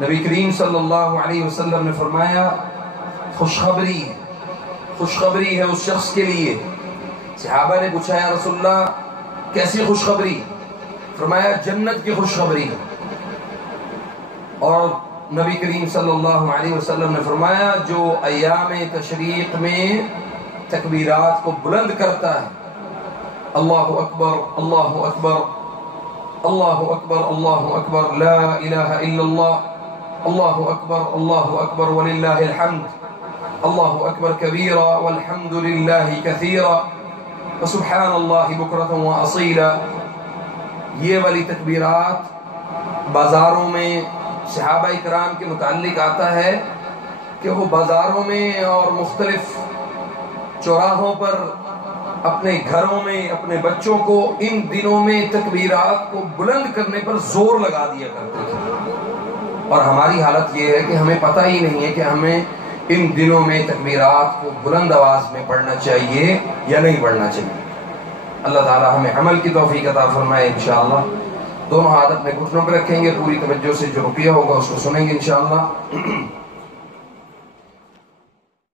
نبی کریم صلی اللہ علیہ وسلم نے فرمایا خوشخبری ہے اس شخص کے لیے۔ صحابہ نے پوچھا یا رسول اللہ کیسی خوشخبری؟ فرمایا جنت کی خوشخبری۔ اور نبی کریم صلی اللہ علیہ وسلم نے فرمایا جو ایام تشریق میں تکبیرات کو بلند کرتا ہے، اللہ اکبر اللہ اکبر اللہ اکبر اللہ اکبر لا الہ الا اللہ اللہ اکبر وللہ الحمد اللہ اکبر کبیرا والحمد للہ کثیرا وسبحان اللہ بکرۃ واصیلا، یہ والی تکبیرات بازاروں میں صحابہ اکرام کے متعلق آتا ہے کہ وہ بازاروں میں اور مختلف چوراہوں پر اپنے گھروں میں اپنے بچوں کو ان دنوں میں تکبیرات کو بلند کرنے پر زور لگا دیا کرتے تھے، اور ہماری حالت یہ ہے کہ ہمیں پتہ ہی نہیں ہے کہ ہمیں ان دنوں میں تکبیرات کو بلند آواز میں پڑھنا چاہیے یا نہیں پڑھنا چاہیے۔ اللہ تعالی ہمیں عمل کی توفیق عطا فرمائے انشاءاللہ۔ دونوں ہاتھ اپنے گھٹنوں پہ رکھیں گے، پوری توجہ سے جو رکیہ ہوگا اس کو سنیں گے انشاءاللہ۔